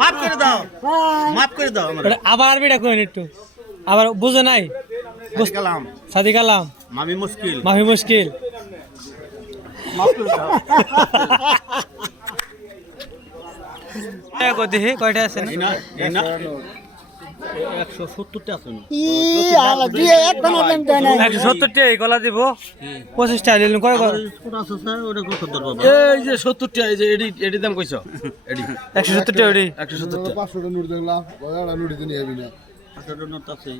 মাফ করে দাও। মাফ করে দাও আবার আরবিটা কোন একটু। আবার বুঝে নাই? কালাম সাদি আলাম মামি মুশকিল। মামি মুশকিল। মাফ করে দাও। কয়টা আছে না? একশো সত্তরটা আছে একশো সত্তরটি এই কলা দিব? পঁচিশটা কয় এই যে সত্তরটা এই যে এডি এডি দাম কইছ? এডি। একশো সত্তরটি ওটি একশো সত্তরটা। পাঁচশোটা নোট দেখলাম দিতে নিয়ে যাবি না। নোট আছে।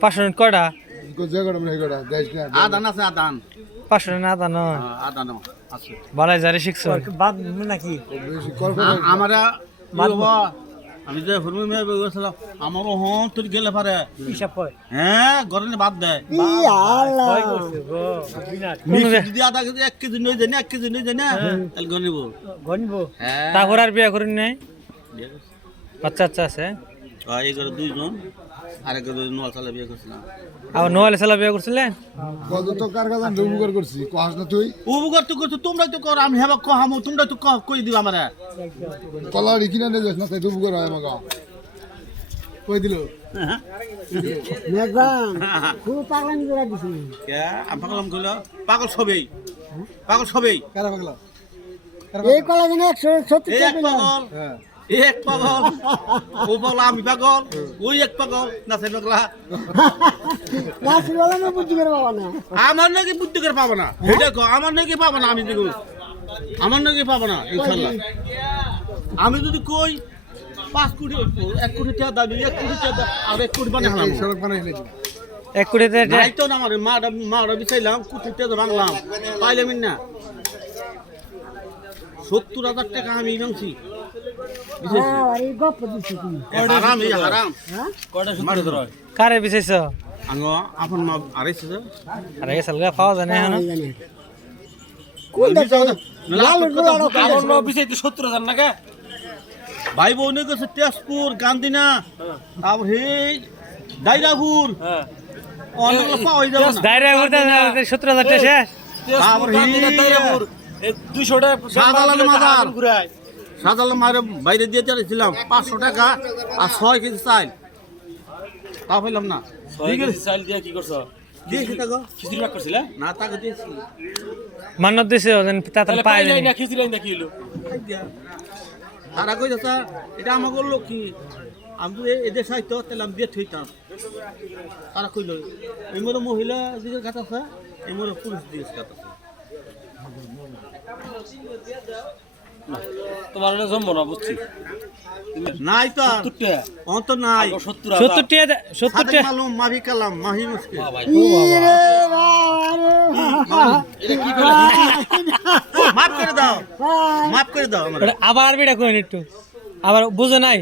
পাঁচশো নোট কয়টা? আদান আছে আদান। পাঁচশো না আদা নয় হ্যাঁ, আদান আছে। বালাই জারি শিখছো। নাকি? বেশি আমারা আমি যে হুরমি মেয়ে গেছিলাম আমারও হন তুই গেলে পারে। হিসাব কয় হ্যাঁ ঘরে বাদ দেয় যদি আধা কেজি এক কেজি নই জানি এক কেজি নই জানি তাহলে গনিব গণিব হ্যাঁ। তারপর আর বিয়া করেন নাই? আচ্ছা বাচ্চা আচ্ছা আছে? আর এই ঘরে দুইজন আরেক ঘরে নোয়া চালা বিয়ে করছিলাম। আবার নোয়ালে সালা বিয়া করছিলেন কত তো কার কাছে ডুবুকার করছি কহাস না তুই? উপকার তো করছ তোমরা তো কর আমি হেবা কহামো তোমরা তো কই দিও আমারে? কলা রিকিনা নিয়ে যাস না তাই ডুবুকার হয় আমাকে। কই দিল? কে? আমি পাগলাম কইলো? পাগল সবেই। পাগল সবেই। কারা পাগলা? এই কলা দিনে একশো সত্তর এক পাগল। হ্যাঁ। এক পাগল। ও পাগল আমি পাগল? ওই এক পাগল। নাচের পাগলা। না বুদ্ধি করে আমার নাকি বুদ্ধি করে পাবো না। এটা আমার নাকি পাবো না আমি দেখো। আমার নাকি পাবো না ইনশাল্লাহ। আমি যদি কই পাঁচ কোটি এক কোটি টাকা দাবি এক কোটি টাকা আর এক কোটি বানিয়ে হারাম সড়ক বানাই ফেলেছি এক কোটিতে নাই তো না আমার মাটা মাটা বিচাইলাম কোটি টাকা ভাঙলাম পাইলাম না। সত্তর হাজার টাকা আমি ভাঙছি কারে আঙ্গ আপন মা আড়াইছে পাওয়া কোন লাল বিছাইতে না কে? ভাই বোন গেছে তেজপুর গান্ধিনা তারপর হে দাইরাপুর। হ্যাঁ। অনেক পাওয়াই যাবে না। ডাইরে করতে সত্তর হাজার শেষ। তারপর হি- দুইশো টাকা শাহজালাল মাজার। ঘুরায়। সাদাল মারে বাইরে দিয়ে চাইছিলাম পাঁচশো টাকা আর ছয় কেজি চাইল তা পেলাম না। ছয় কেজি চাল দিয়া কি করছ? দিয়েছি তাকে। খিচুড়ি পাক করছিলে? না তাকে দিয়েছি। মান্নত দিছে ওজন তাড়াতাড়ি পাই জানি না খিচুড়ি আইন কি হলো তারা কই যাচ্ছে এটা আমাকে লোক কি আমি এদের সাহিত্য তাহলে আমি দিয়ে থইতাম তারা কইল এই মোর মহিলা দিকে কাজ আছে এই মোর পুরুষ দিকে কাজ আছে। তোমার এটা জন্ম না বুঝছি। নাই তো অন্ত নাই। সত্তর সত্তর টাকা সত্তর টাকা মালুম মাভি কালাম মাহি মুশকিল। মাফ করে দাও। মাফ করে দাও আবার আরবিটা কোন একটু। আবার বুঝে নাই?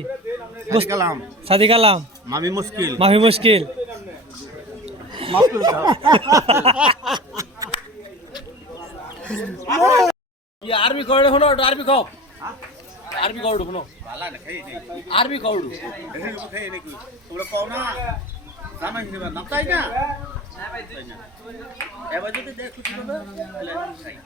কালাম। সাদিক আলাম মামি মুশকিল। মাফি মুশকিল। মাফ করে দাও। আরবি কওড়ে শোনো আরবি কও আরবি কওড়ে শোনো। ভালা না খাই নেই আরবি কওড়ে খাই নেই তোমরা কও না জামাই হিসেবে নাম তাই না এবার যদি দেখো কি হবে তাহলে আমি খাই।